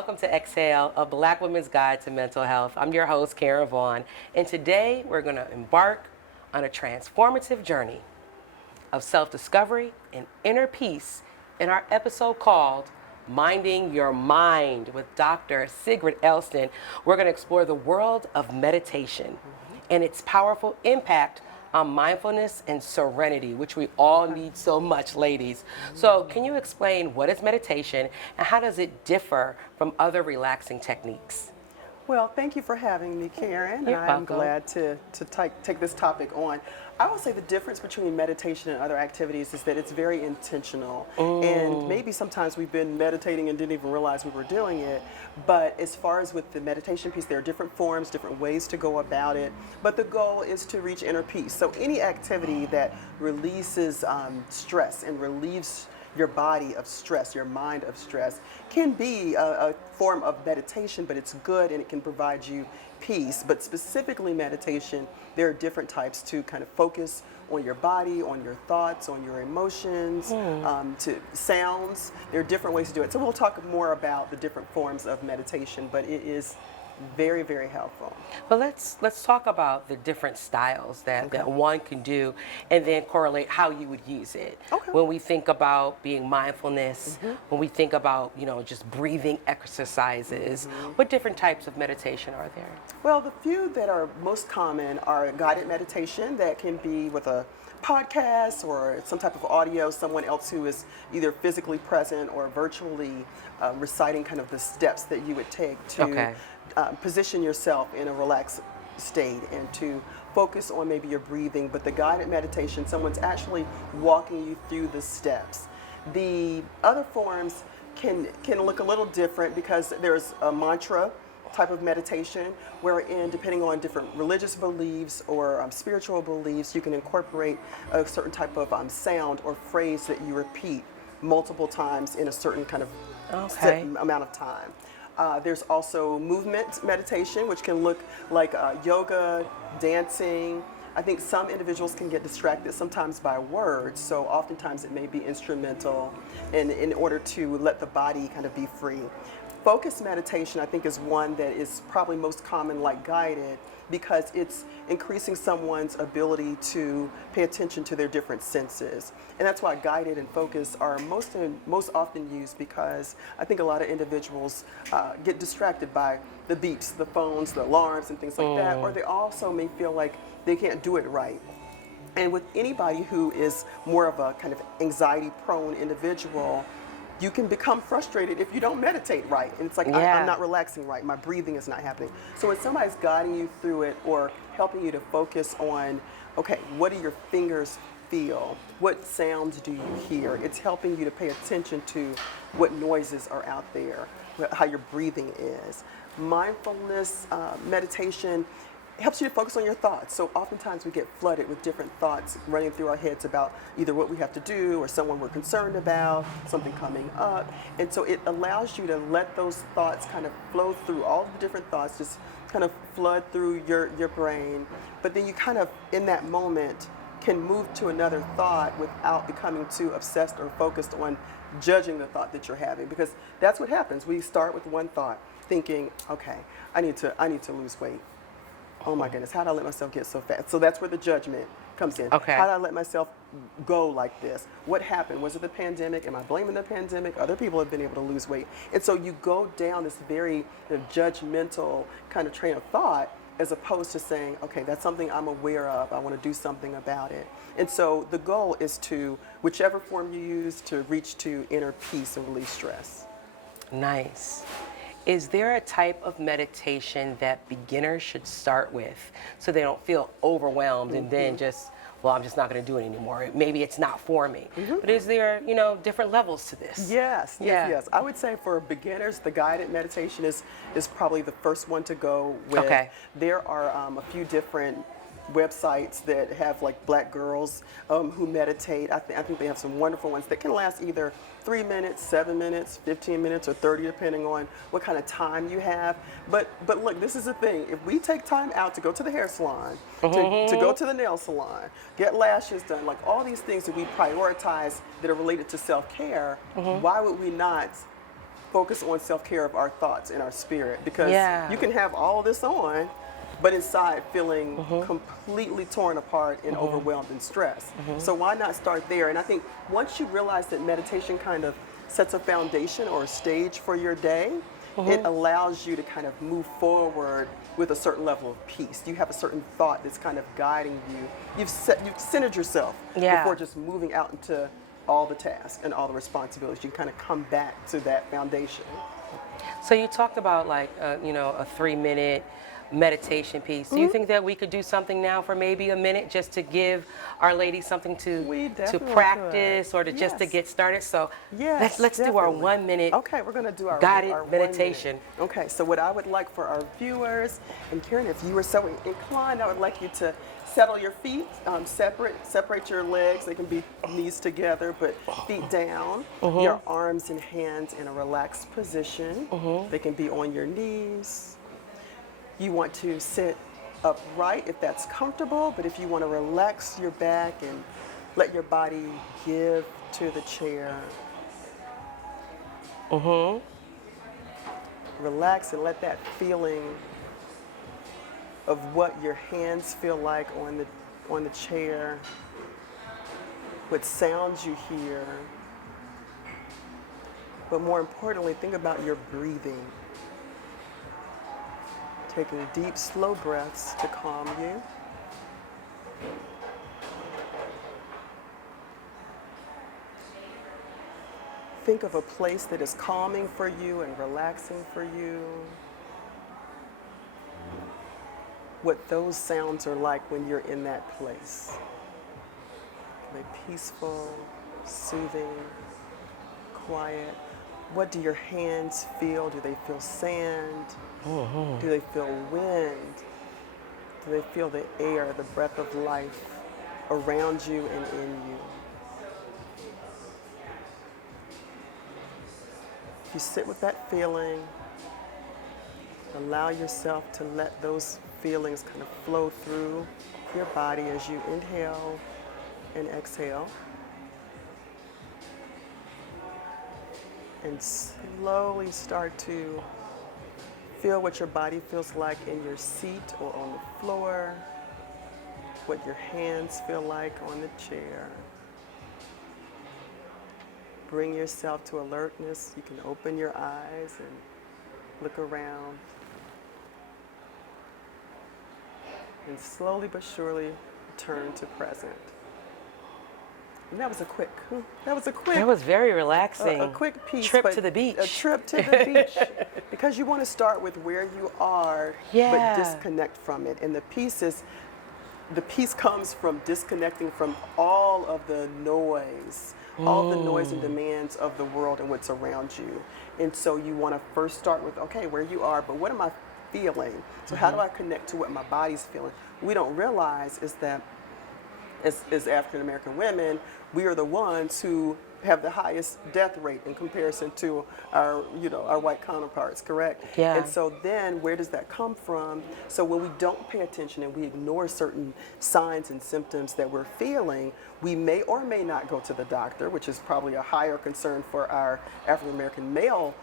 welcome to Exhale, a Black woman's guide to mental health. I'm your host, Karen Vaughn, and today we're going to embark on a transformative journey of self-discovery and inner peace in our episode called Minding Your Mind with Dr. Sigrid Elston. We're going to explore the world of meditation and its powerful impact on mindfulness and serenity, which we all need so much, ladies. So can you explain what is meditation and how does it differ from other relaxing techniques? Well, thank you for having me, Karen. You're I'm welcome. glad to take this topic on. I would say the difference between meditation and other activities is that it's very intentional. And maybe sometimes we've been meditating and didn't even realize we were doing it. But as far as with the meditation piece, there are different forms, different ways to go about it. But the goal is to reach inner peace. So any activity that releases stress and relieves your body of stress, your mind of stress, can be a form of meditation, but it's good and it can provide you peace. But specifically meditation, there are different types to kind of focus on your body, on your thoughts, on your emotions, to sounds. There are different ways to do it. So we'll talk more about the different forms of meditation, but it is very, very helpful. But let's talk about the different styles that one can do and then correlate how you would use it. Okay. When we think about being mindfulness, when we think about, just breathing exercises, what different types of meditation are there? Well, the few that are most common are guided meditation that can be with a podcast or some type of audio, someone else who is either physically present or virtually reciting kind of the steps that you would take to position yourself in a relaxed state and to focus on maybe your breathing. But the guided meditation, someone's actually walking you through the steps. The other forms can look a little different because there's a mantra type of meditation wherein, depending on different religious beliefs or spiritual beliefs, you can incorporate a certain type of sound or phrase that you repeat multiple times in a certain kind of set amount of time. There's also movement meditation, which can look like yoga, dancing. I think some individuals can get distracted sometimes by words, so oftentimes it may be instrumental in order to let the body kind of be free. Focus meditation, I think, is one that is probably most common, like guided, because it's increasing someone's ability to pay attention to their different senses. And that's why guided and focus are most often used, because I think a lot of individuals get distracted by the beeps, the phones, the alarms, and things like that, or they also may feel like they can't do it right. And with anybody who is more of a kind of anxiety-prone individual, you can become frustrated if you don't meditate right. And it's like, I'm not relaxing right, my breathing is not happening. So when somebody's guiding you through it or helping you to focus on, okay, what do your fingers feel? What sounds do you hear? It's helping you to pay attention to what noises are out there, how your breathing is. Mindfulness meditation helps you to focus on your thoughts. So oftentimes we get flooded with different thoughts running through our heads about either what we have to do or someone we're concerned about, something coming up. And so it allows you to let those thoughts kind of flow through, all the different thoughts just kind of flood through your brain. But then you kind of, in that moment, can move to another thought without becoming too obsessed or focused on judging the thought that you're having. Because that's what happens. We start with one thought, thinking, okay, I need to lose weight. Oh my goodness, how did I let myself get so fat? So that's where the judgment comes in. Okay. How did I let myself go like this? What happened? Was it the pandemic? Am I blaming the pandemic? Other people have been able to lose weight. And so you go down this very judgmental kind of train of thought, as opposed to saying, okay, that's something I'm aware of. I want to do something about it. And so the goal is to, whichever form you use, to reach to inner peace and release stress. Nice. Is there a type of meditation that beginners should start with so they don't feel overwhelmed and then just, well, I'm just not going to do it anymore? Maybe it's not for me. But is there, different levels to this? Yes. I would say for beginners, the guided meditation is probably the first one to go with. Okay. There are a few different websites that have like Black girls who meditate. I think they have some wonderful ones that can last either 3 minutes, 7 minutes, 15 minutes, or 30, depending on what kind of time you have. But look, this is the thing. If we take time out to go to the hair salon, to go to the nail salon, get lashes done, like all these things that we prioritize that are related to self-care, why would we not focus on self-care of our thoughts and our spirit, because Yeah. you can have all this on, but inside feeling completely torn apart and overwhelmed and stressed. So why not start there? And I think once you realize that meditation kind of sets a foundation or a stage for your day, it allows you to kind of move forward with a certain level of peace. You have a certain thought that's kind of guiding you. You've centered yourself Yeah. before just moving out into all the tasks and all the responsibilities. You kind of come back to that foundation. So you talked about like, a 3-minute meditation piece. Do you think that we could do something now for maybe a minute just to give our ladies something We to definitely practice or to just to Yes. get started? So Yes, let's do our definitely. 1 minute Okay, we're going to do our guided our 1 meditation. minute. Okay, so what I would like for our viewers, and Karen, if you were so inclined, I would like you to settle your feet, separate your legs. They can be knees together, but feet down. Your arms and hands in a relaxed position. They can be on your knees. You want to sit upright if that's comfortable, but if you want to relax your back and let your body give to the chair. Relax and let that feeling of what your hands feel like on the chair, what sounds you hear, but more importantly, think about your breathing. Taking deep, slow breaths to calm you. Think of a place that is calming for you and relaxing for you. What those sounds are like when you're in that place. Are they peaceful, soothing, quiet? What do your hands feel? Do they feel sand? Do they feel wind? Do they feel the air, the breath of life around you and in you? If you sit with that feeling, allow yourself to let those feelings kind of flow through your body as you inhale and exhale. And slowly start to feel what your body feels like in your seat or on the floor, what your hands feel like on the chair. Bring yourself to alertness. You can open your eyes and look around. And slowly but surely return to present. And that was a quick. That was very relaxing. A quick piece. Trip but to the beach. A trip to the beach. Because you want to start with where you are, Yeah. but disconnect from it. And the peace comes from disconnecting from all of the noise, all the noise and demands of the world and what's around you. And so you want to first start with, okay, where you are, but what am I feeling? So how do I connect to what my body's feeling? We don't realize is that as African American women, we are the ones who have the highest death rate in comparison to our white counterparts, correct? Yeah. And so then where does that come from? So when we don't pay attention and we ignore certain signs and symptoms that we're feeling, we may or may not go to the doctor, which is probably a higher concern for our African American male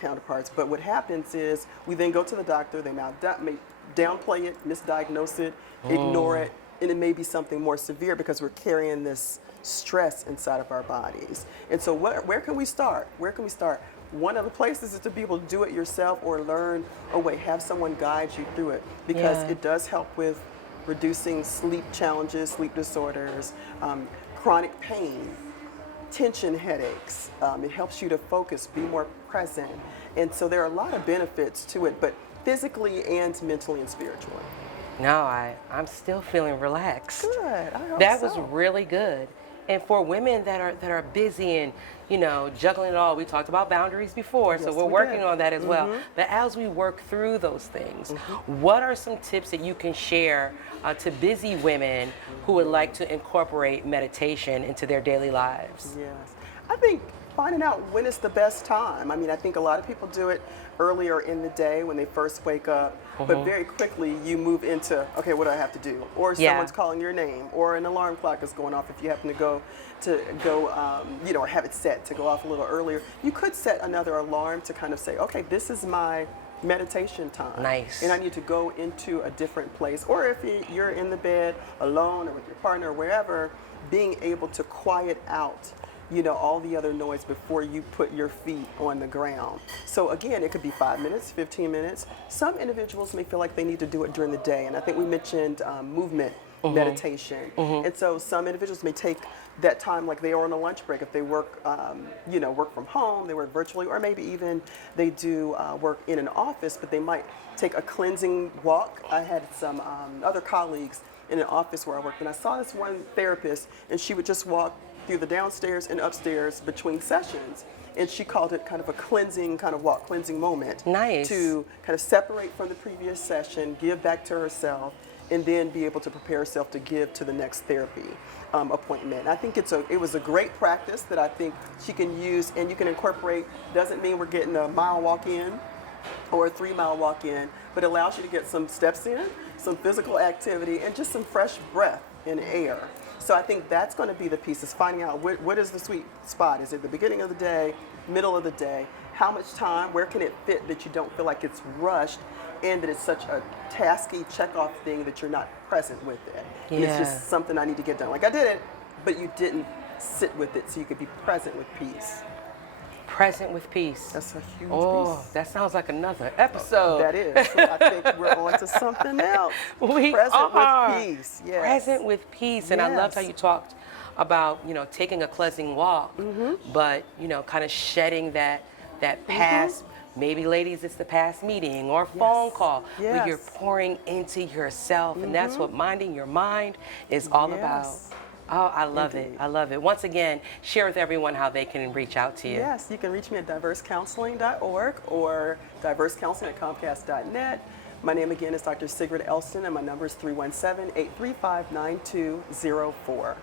counterparts. But what happens is we then go to the doctor, they now may downplay it, misdiagnose it, ignore it, and it may be something more severe because we're carrying this stress inside of our bodies. And so where can we start? Where can we start? One of the places is to be able to do it yourself or learn a way, have someone guide you through it, because Yeah. it does help with reducing sleep challenges, sleep disorders, chronic pain, tension headaches. It helps you to focus, be more present. And so there are a lot of benefits to it, but physically and mentally and spiritually. No, I'm still feeling relaxed. Good. I hope That so. was really good. And for women that are busy and juggling it all, we talked about boundaries before, so Yes, we're we working did. on that as well. But as we work through those things, what are some tips that you can share to busy women who would like to incorporate meditation into their daily lives? Yes. I think finding out when is the best time. I mean, I think a lot of people do it earlier in the day when they first wake up, but very quickly you move into, okay, what do I have to do? Or Yeah. someone's calling your name, or an alarm clock is going off if you happen to go, you know, or have it set to go off a little earlier. You could set another alarm to kind of say, okay, this is my meditation time. Nice. And I need to go into a different place. Or if you're in the bed alone or with your partner or wherever, being able to quiet out, you know, all the other noise before you put your feet on the ground. So again, it could be 5 minutes, 15 minutes. Some individuals may feel like they need to do it during the day. And I think we mentioned movement meditation. And so some individuals may take that time like they are on a lunch break. If they work, you know, work from home, they work virtually, or maybe even they do work in an office, but they might take a cleansing walk. I had some other colleagues in an office where I worked, and I saw this one therapist, and she would just walk through the downstairs and upstairs between sessions. And she called it kind of a cleansing kind of walk, cleansing moment. Nice. To kind of separate from the previous session, give back to herself, and then be able to prepare herself to give to the next therapy appointment. I think it was a great practice that I think she can use, and you can incorporate. Doesn't mean we're getting a mile walk in or a 3-mile walk in, but it allows you to get some steps in, some physical activity, and just some fresh breath and air. So I think that's going to be the piece, is finding out what is the sweet spot. Is it the beginning of the day, middle of the day? How much time? Where can it fit that you don't feel like it's rushed, and that it's such a tasky check-off thing that you're not present with it? And it's Yeah. just something I need to get done. Like, I did it, but you didn't sit with it so you could be present with peace. Present with peace. That's a huge Oh, piece. that sounds like another episode. That is. So I think we're on to something else. We Present are. with peace. Yes. Present with peace. And I loved how Yes. you talked about, you know, taking a cleansing walk, but, you know, kind of shedding that past, maybe ladies, it's the past meeting or phone call, where you're Yes. pouring into yourself. And that's what minding your mind is all about. Yes. Oh, I love it. Indeed. I love it. Once again, share with everyone how they can reach out to you. Yes, you can reach me at diversecounseling.org or diversecounseling@comcast.net. My name again is Dr. Sigrid Elston, and my number is 317-835-9204.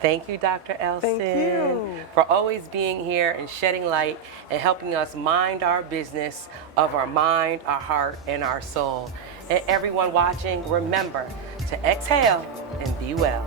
Thank you, Dr. Elston. Thank you. For always being here and shedding light and helping us mind our business of our mind, our heart, and our soul. And everyone watching, remember to exhale and be well.